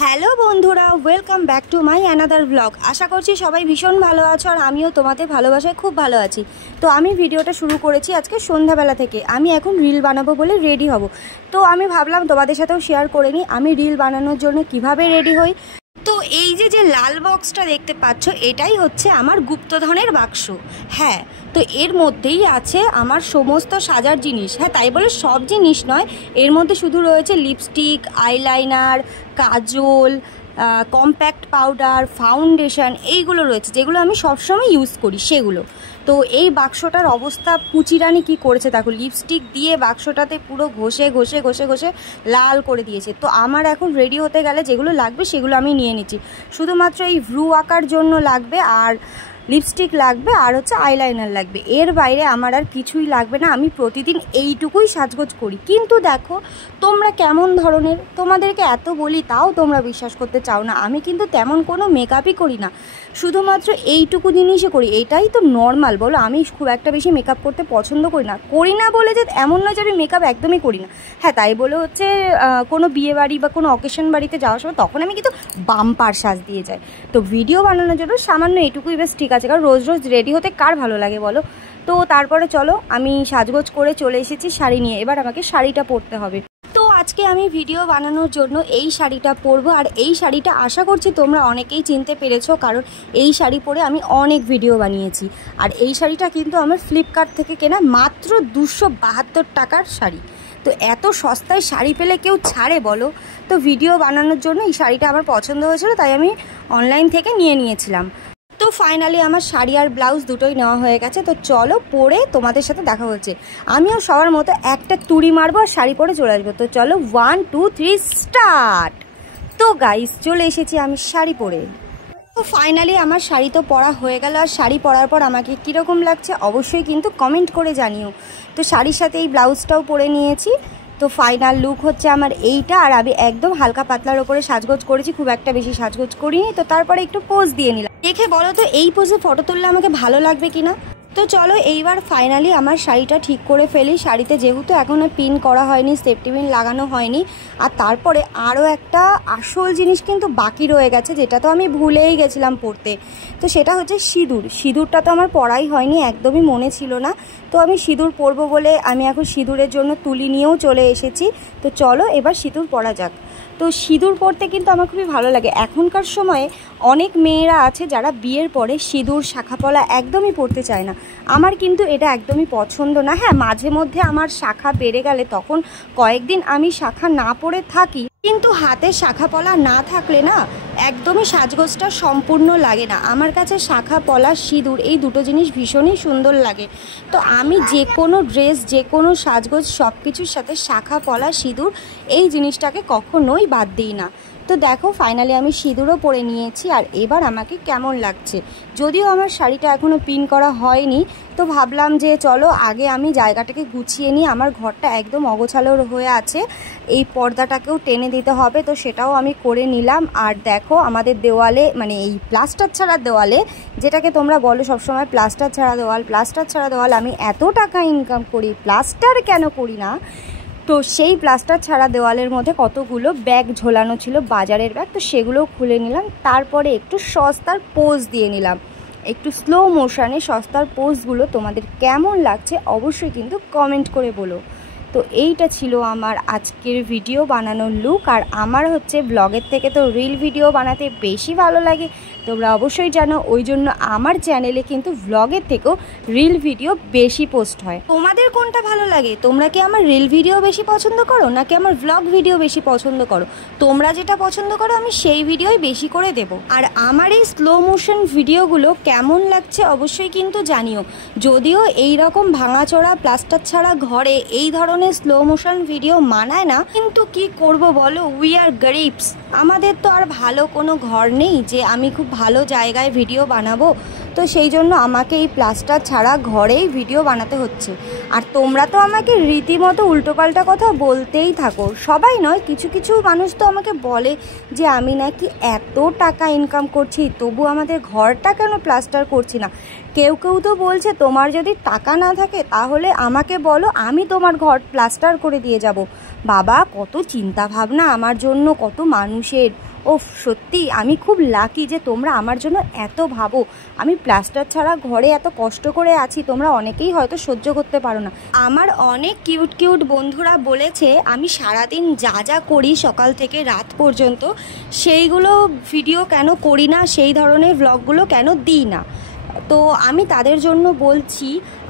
Hello বন্ধুরা, welcome back to my another blog. আশা করছি সবাই ভীষণ ভালো আছো আর আমিও তোমাদের ভালোবাসায় খুব ভালো আছি। তো আমি ভিডিওটা শুরু করেছি আজকে সন্ধ্যাবেলা থেকে। আমি এখন রিল বানাবো বলে রেডি হব। তো আমি ভাবলাম তোমাদের সাথেও শেয়ার করে নিই আমি রিল বানানোর জন্য কিভাবে রেডি হই। তো এই যে লাল বক্সটা দেখতে পাচ্ছ, এটাই হচ্ছে আমার গুপ্তধনের বাক্স। হ্যাঁ, তো এর মধ্যেই আছে আমার সমস্ত সাজার জিনিস। হ্যাঁ, তাই বলে সব জিনিস নয়, এর মধ্যে শুধু রয়েছে লিপস্টিক, আইলাইনার, কাজল, কম্প্যাক্ট পাউডার, ফাউন্ডেশন, এইগুলো রয়েছে যেগুলো আমি সবসময় ইউজ করি সেগুলো। তো এই বাক্সটার অবস্থা পুচিরানি কি করেছে দেখো, লিপস্টিক দিয়ে বাক্সটাতে পুরো ঘষে ঘষে ঘষে ঘষে লাল করে দিয়েছে। তো আমার এখন রেডি হতে গেলে যেগুলো লাগবে সেগুলো আমি নিয়ে নিচ্ছি। শুধুমাত্র এই ভ্রু আঁকার জন্য লাগবে, আর লিপস্টিক লাগবে, আর হচ্ছে আইলাইনার লাগবে। এর বাইরে আমার আর কিছুই লাগবে না। আমি প্রতিদিন এইটুকুই সাজগোজ করি। কিন্তু দেখো তোমরা কেমন ধরনের, তোমাদেরকে এত বলি তাও তোমরা বিশ্বাস করতে চাও না। আমি কিন্তু তেমন কোনো মেকআপই করি না, শুধুমাত্র এইটুকু জিনিসই করি। এইটাই তো নর্মাল বলো। আমি খুব একটা বেশি মেকআপ করতে পছন্দ করি না বলে যে এমন নয় যে আমি মেকআপ একদমই করি না। হ্যাঁ, তাই বলে হচ্ছে কোনো বিয়ে বাড়ি বা কোনো অকেশন বাড়িতে যাওয়ার সময় তখন আমি কিন্তু বাম্পার সাজ দিয়ে যাই। তো ভিডিও বানানোর জন্য সামান্য এইটুকুই বেশ ঠিক আছে, কারণ রোজ রোজ রেডি হতে কার ভালো লাগে বলো। তো তারপরে চলো, আমি সাজগোজ করে চলে এসেছি শাড়ি নিয়ে। এবার আমাকে শাড়িটা পরতে হবে। তো আজকে আমি ভিডিও বানানোর জন্য এই শাড়িটা পরবো, আর এই শাড়িটা আশা করছি তোমরা অনেকেই চিনতে পেরেছো, কারণ এই শাড়ি পরে আমি অনেক ভিডিও বানিয়েছি। আর এই শাড়িটা কিন্তু আমার ফ্লিপকার্ট থেকে কেনা, মাত্র 272 টাকার শাড়ি। তো এত সস্তায় শাড়ি পেলে কেউ ছাড়ে বলো। তো ভিডিও বানানোর জন্য এই শাড়িটা আমার পছন্দ হয়েছিল, তাই আমি অনলাইন থেকে নিয়েছিলাম। তো ফাইনালি আমার শাড়ি আর ব্লাউজ দুটোই নেওয়া হয়ে গেছে। তো চলো পরে তোমাদের সাথে দেখা হচ্ছে। আমিও সবার মতো একটা তুড়ি মারবো আর শাড়ি পরে চলে আসবো। তো চলো 1 2 3 স্টার্ট। তো গাইস, চলে এসেছি আমি শাড়ি পরে। তো ফাইনালি আমার শাড়ি তো পরা হয়ে গেল। আর শাড়ি পরার পর আমাকে কীরকম লাগছে অবশ্যই কিন্তু কমেন্ট করে জানিও। তো শাড়ির সাথে এই ব্লাউজটাও পরে নিয়েছি। তো ফাইনাল লুক হচ্ছে আমার এইটা। আর আমি একদম হালকা পাতলার ওপরে সাজগোজ করেছি, খুব একটা বেশি সাজগোজ করিনি। তো তারপরে একটু পোজ দিয়ে নিলাম। দেখে বলো তো এই পোজে ফটো তুললে আমাকে ভালো লাগবে কিনা। তো চলো এইবার ফাইনালি আমার শাড়িটা ঠিক করে ফেলি। শাড়িতে যেহেতু এখনও পিন করা হয়নি, সেফটি পিন লাগানো হয়নি। আর তারপরে আরও একটা আসল জিনিস কিন্তু বাকি রয়ে গেছে, যেটা তো আমি ভুলেই গেছিলাম পরতে। তো সেটা হচ্ছে সিঁদুর। সিঁদুরটা তো আমার পরাই হয়নি, একদমই মনে ছিল না। তো আমি সিঁদুর পরবো বলে আমি এখন সিঁদুরের জন্য তুলি নিয়েও চলে এসেছি। তো চলো এবার সিঁদুর পরা যাক। তো সিঁদুর পরতে কিন্তু আমার খুবই ভালো লাগে। এখনকার সময়ে অনেক মেয়েরা আছে যারা বিয়ের পরে সিঁদুর, শাখাপলা একদমই পরতে চায় না। আমার কিন্তু এটা একদমই পছন্দ না। হ্যাঁ, মাঝে মধ্যে আমার শাখা বেড়ে গেলে তখন কয়েকদিন আমি শাখা না পরে থাকি, কিন্তু হাতে শাখাপলা না থাকলে না একদমই সাজগোজটা সম্পূর্ণ লাগে না। আমার কাছে শাখা পলা, সিঁদুর এই দুটো জিনিস ভীষণই সুন্দর লাগে। তো আমি যে কোনো ড্রেস, যে কোনো সাজগোজ সব কিছুর সাথে শাখা পলা, সিঁদুর এই জিনিসটাকে কখনোই বাদ দিই না। তো দেখো ফাইনালি আমি সিঁদুরও পরে নিয়েছি। আর এবার আমাকে কেমন লাগছে, যদিও আমার শাড়িটা এখনও পিন করা হয়নি। তো ভাবলাম যে চলো আগে আমি জায়গাটাকে গুছিয়ে নিই। আমার ঘরটা একদম অগোছালো হয়ে আছে, এই পর্দাটাকেও টেনে দিতে হবে। তো সেটাও আমি করে নিলাম। আর দেখো আমাদের দেওয়ালে, মানে এই প্লাস্টার ছাড়া দেওয়ালে, যেটাকে তোমরা বলো সবসময় প্লাস্টার ছাড়া দেওয়াল, আমি এত টাকা ইনকাম করি, প্লাস্টার কেন করি না। তো সেই প্লাস্টার ছাড়া দেওয়ালের মধ্যে কতগুলো ব্যাগ ঝোলানো ছিল, বাজারের ব্যাগ। তো সেগুলোও খুলে নিলাম। তারপরে একটু সস্তার পোজ দিয়ে নিলাম, একটু স্লো মোশনে সস্তার পোজগুলো তোমাদের কেমন লাগছে অবশ্যই কিন্তু কমেন্ট করে বলো। তো এইটা ছিল আমার আজকের ভিডিও বানানোর লুক। আর আমার হচ্ছে ব্লগের থেকে তো রিল ভিডিও বানাতে বেশি ভালো লাগে, তোমরা অবশ্যই জানো। ওই জন্য আমার চ্যানেলে কিন্তু ব্লগের থেকেও রিল ভিডিও বেশি পোস্ট হয়। তোমাদের কোনটা ভালো লাগে? তোমরা কি আমার রিল ভিডিও বেশি পছন্দ করো নাকি আমার ব্লগ ভিডিও বেশি পছন্দ করো? তোমরা যেটা পছন্দ করো আমি সেই ভিডিওই বেশি করে দেব। আর আমার এই স্লো মোশন ভিডিওগুলো কেমন লাগছে অবশ্যই কিন্তু জানিও। যদিও এই রকম ভাঙাচোরা প্লাস্টার ছাড়া ঘরে এই ধরনের স্লো মোশন ভিডিও মানায় না, কিন্তু কি করব বলো, উই আর গরিবস। আমাদের তো আর ভালো কোনো ঘর নেই যে আমি খুব ভালো জায়গায় ভিডিও বানাবো। তো সেই জন্য আমাকে এই প্লাস্টার ছাড়া ঘরেই ভিডিও বানাতে হচ্ছে। আর তোমরা তো আমাকে রীতিমতো উল্টোপাল্টা কথা বলতেই থাকো। সবাই নয়, কিছু কিছু মানুষ তো আমাকে বলে যে আমি নাকি এত টাকা ইনকাম করছি তবু আমাদের ঘরটা কেন প্লাস্টার করছি না। কেউ কেউ তো বলছে তোমার যদি টাকা না থাকে তাহলে আমাকে বলো, আমি তোমার ঘর প্লাস্টার করে দিয়ে যাব। বাবা, কত চিন্তা ভাবনা আমার জন্য, কত মানুষের। ওফ, সত্যি আমি খুব লাকি যে তোমরা আমার জন্য এত ভাবো। আমি প্লাস্টার ছাড়া ঘরে এত কষ্ট করে আছি, তোমরা অনেকেই হয়তো সহ্য করতে পারো না। আমার অনেক কিউট কিউট বন্ধুরা বলেছে আমি সারাদিন যা যা করি সকাল থেকে রাত পর্যন্ত সেইগুলো ভিডিও কেন করি না, সেই ধরনের ব্লগগুলো কেন দিই না। তো আমি তাদের জন্য বলছি,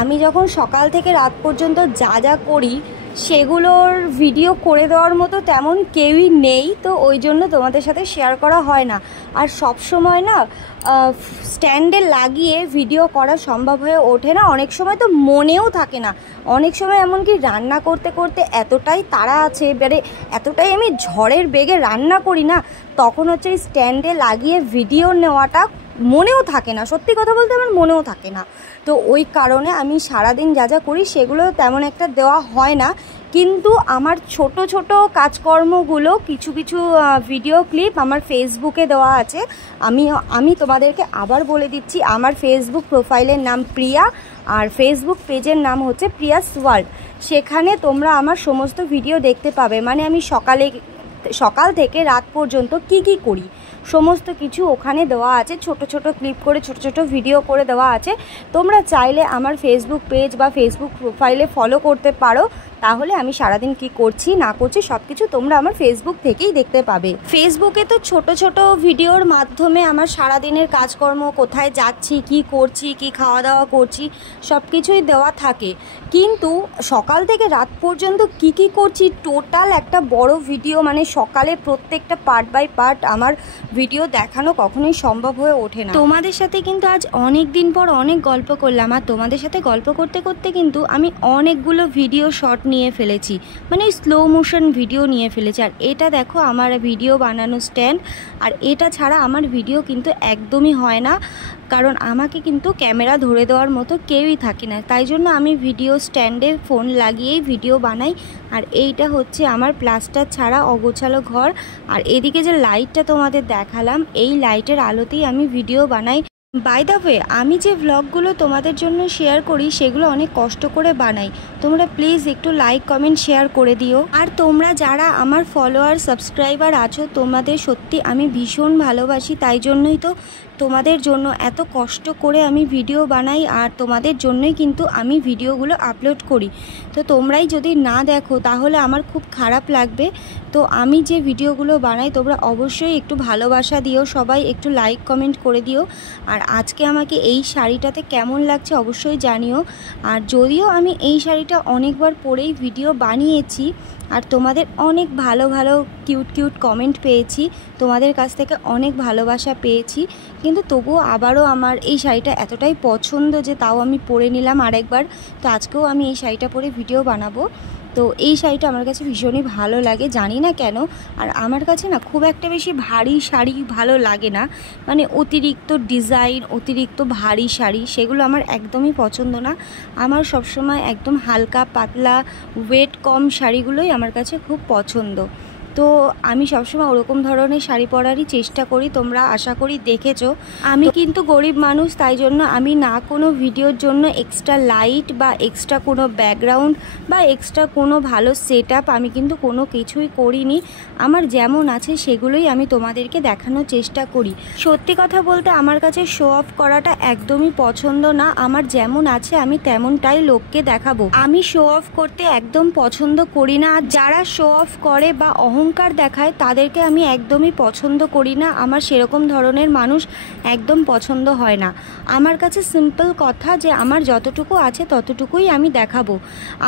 আমি যখন সকাল থেকে রাত পর্যন্ত যা যা করি সেগুলোর ভিডিও করে দেওয়ার মতো তেমন কেউই নেই, তো ওই জন্য তোমাদের সাথে শেয়ার করা হয় না। আর সব সময় না স্ট্যান্ডে লাগিয়ে ভিডিও করা সম্ভব হয়ে ওঠে না, অনেক সময় তো মনেও থাকে না। অনেক সময় এমনকি রান্না করতে করতে এতটাই তাড়া আছে, এবারে এতটাই আমি ঝড়ের বেগে রান্না করি না, তখন হচ্ছে স্ট্যান্ডে লাগিয়ে ভিডিও নেওয়াটা মনেও থাকে না। সত্যি কথা বলতে আমার মনেও থাকে না। তো ওই কারণে আমি সারাদিন যা যা করি সেগুলো তেমন একটা দেওয়া হয় না। কিন্তু আমার ছোট ছোট কাজকর্মগুলো কিছু কিছু ভিডিও ক্লিপ আমার ফেসবুকে দেওয়া আছে। আমি তোমাদেরকে আবার বলে দিচ্ছি, আমার ফেসবুক প্রোফাইলের নাম প্রিয়া, আর ফেসবুক পেজের নাম হচ্ছে প্রিয়াস ওয়ার্ল্ড। সেখানে তোমরা আমার সমস্ত ভিডিও দেখতে পাবে। মানে আমি সকাল থেকে রাত পর্যন্ত কি কি করি সমস্ত কিছু ওখানে দেওয়া আছে, ছোট ছোট ক্লিপ করে ছোট ছোট ভিডিও করে দেওয়া আছে। তোমরা চাইলে আমার ফেসবুক পেজ বা ফেসবুক প্রোফাইলে ফলো করতে পারো, তাহলে আমি সারাদিন কি করছি না করছি সব কিছু তোমরা আমার ফেসবুক থেকেই দেখতে পাবে। ফেসবুকে তো ছোট ছোট ভিডিওর মাধ্যমে আমার সারাদিনের কাজকর্ম, কোথায় যাচ্ছি, কি করছি, কি খাওয়া দাওয়া করছি সব কিছুই দেওয়া থাকে। কিন্তু সকাল থেকে রাত পর্যন্ত কি কি করছি টোটাল একটা বড় ভিডিও, মানে সকালে প্রত্যেকটা পার্ট বাই পার্ট আমার ভিডিও দেখানো কখনোই সম্ভব হয়ে ওঠে না। তোমাদের সাথে কিন্তু আজ অনেক দিন পর অনেক গল্প করলাম, আর তোমাদের সাথে গল্প করতে করতে কিন্তু আমি অনেকগুলো ভিডিও শর্ট নিয়ে ফেলেছি, মানে স্লো মোশন ভিডিও নিয়ে ফেলেছি। আর এটা দেখো আমার ভিডিও বানানো স্ট্যান্ড, আর এটা ছাড়া আমার ভিডিও কিন্তু একদমই হয় না, কারণ আমাকে কিন্তু ক্যামেরা ধরে দেওয়ার মতো কেউই থাকে না। তাই জন্য আমি ভিডিও স্ট্যান্ডে ফোন লাগিয়েই ভিডিও বানাই। আর এইটা হচ্ছে আমার প্লাস্টার ছাড়া অগোছালো ঘর। আর এদিকে যে লাইটটা তোমাদের দেখালাম, এই লাইটের আলোতেই আমি ভিডিও বানাই। বাই দ্য ওয়ে, আমি যে ভ্লগগুলো তোমাদের জন্য শেয়ার করি সেগুলো অনেক কষ্ট করে বানাই। তোমরা প্লিজ একটু লাইক কমেন্ট শেয়ার করে দিও। আর তোমরা যারা আমার ফলোয়ার সাবস্ক্রাইবার আছো, তোমাদের সত্যি আমি ভীষণ ভালোবাসি। তাই জন্যই তো তোমাদের জন্য এত কষ্ট করে আমি ভিডিও বানাই, আর তোমাদের জন্যই কিন্তু আমি ভিডিওগুলো আপলোড করি। তো তোমরাই যদি না দেখো তাহলে আমার খুব খারাপ লাগবে। তো আমি যে ভিডিওগুলো বানাই তোমরা অবশ্যই একটু ভালোবাসা দিও, সবাই একটু লাইক কমেন্ট করে দিও। আর আজকে আমাকে এই শাড়িটাতে কেমন লাগছে অবশ্যই জানিও। আর যদিও আমি এই শাড়িটা অনেকবার পরেই ভিডিও বানিয়েছি, আর তোমাদের অনেক ভালো ভালো কিউট কিউট কমেন্ট পেয়েছি, তোমাদের কাছ থেকে অনেক ভালোবাসা পেয়েছি, কিন্তু তবুও আবারও আমার এই শাড়িটা এতটাই পছন্দ যে তাও আমি পরে নিলাম আরেকবার। তো আজকেও আমি এই শাড়িটা পরে ভিডিও বানাবো। তো এই শাড়িটা আমার কাছে ভীষণই ভালো লাগে, জানি না কেন। আর আমার কাছে না খুব একটা বেশি ভারী শাড়ি ভালো লাগে না, মানে অতিরিক্ত ডিজাইন, অতিরিক্ত ভারী শাড়ি সেগুলো আমার একদমই পছন্দ না। আমার সবসময় একদম হালকা পাতলা ওয়েট কম শাড়িগুলোই আমার কাছে খুব পছন্দ। তো আমি সবসময় ওরকম ধরনের শাড়ি পরারই চেষ্টা করি। তোমরা আশা করি দেখেছো। আমি কিন্তু গরিব মানুষ, তাই জন্য আমি না কোনো ভিডিওর জন্য এক্সট্রা লাইট বা এক্সট্রা কোনো ব্যাকগ্রাউন্ড বা এক্সট্রা কোনো ভালো সেট আপ আমি কিন্তু কোনো কিছুই করিনি। আমার যেমন আছে সেগুলোই আমি তোমাদেরকে দেখানোর চেষ্টা করি। সত্যি কথা বলতে আমার কাছে শো অফ করাটা একদমই পছন্দ না। আমার যেমন আছে আমি তেমনটাই লোককে দেখাবো। আমি শো অফ করতে একদম পছন্দ করি না। যারা শো অফ করে বা অহংকার দেখায় তাদেরকে আমি একদমই পছন্দ করি না। আমার সেরকম ধরনের মানুষ একদম পছন্দ হয় না। আমার কাছে সিম্পল কথা যে আমার যতটুকু আছে ততটুকুই আমি দেখাবো,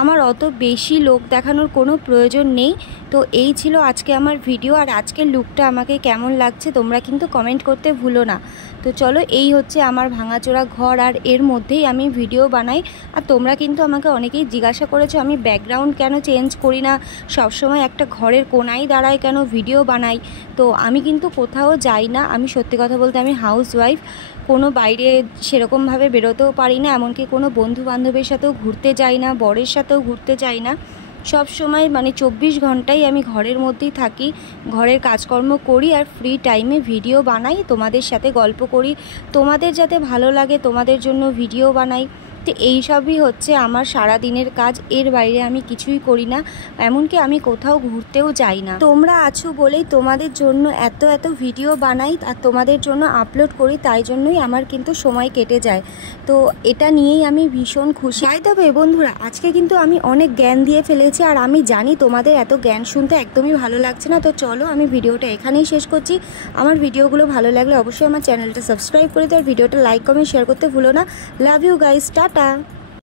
আমার অত বেশি লোক দেখানোর কোনো প্রয়োজন নেই। তো এই ছিল আজকে আমার ভিডিও। আর আজকের লুকটা আমাকে কেমন লাগছে তোমরা কিন্তু কমেন্ট করতে ভুলো না। তো চলো, এই হচ্ছে আমার ভাঙাচোরা ঘর, আর এর মধ্যেই আমি ভিডিও বানাই। আর তোমরা কিন্তু আমাকে অনেকেই জিজ্ঞাসা করেছো আমি ব্যাকগ্রাউন্ড কেন চেঞ্জ করি না, সবসময় একটা ঘরের কোনায় দাঁড়ায় কেন ভিডিও বানাই। তো আমি কিন্তু কোথাও যাই না। আমি সত্যি কথা বলতে আমি হাউস ওয়াইফ, কোনো বাইরে সেরকমভাবে বেরোতেও পারি না, এমনকি কোনো বন্ধু বান্ধবের সাথেও ঘুরতে যাই না, বরের সাথেও ঘুরতে যাই না। সব সময় মানে 24 ঘন্টাই আমি ঘরের মধ্যেই থাকি, ঘরের কাজকর্ম করি, আর ফ্রি টাইমে ভিডিও বানাই, তোমাদের সাথে গল্প করি, তোমাদের যাতে ভালো লাগে তোমাদের জন্য ভিডিও বানাই। এই সবই হচ্ছে আমার সারা দিনের কাজ। এর বাইরে আমি কিছুই করি না, এমনকি আমি কোথাও ঘুরতেও যাই না। তোমরা আছো বলেই তোমাদের জন্য এত এত ভিডিও বানাই আর তোমাদের জন্য আপলোড করি, তাই জন্যই আমার কিন্তু সময় কেটে যায়। তো এটা নিয়েই আমি ভীষণ খুশি। তাই তবে বন্ধুরা, আজকে কিন্তু আমি অনেক জ্ঞান দিয়ে ফেলেছি, আর আমি জানি তোমাদের এত জ্ঞান শুনতে একদমই ভালো লাগছে না। তো চলো আমি ভিডিওটা এখানেই শেষ করছি। আমার ভিডিওগুলো ভালো লাগলে অবশ্যই আমার চ্যানেলটা সাবস্ক্রাইব করে দাও, আর ভিডিওটা লাইক কমেন্ট শেয়ার করতে ভুলো না। Love you guys, tata.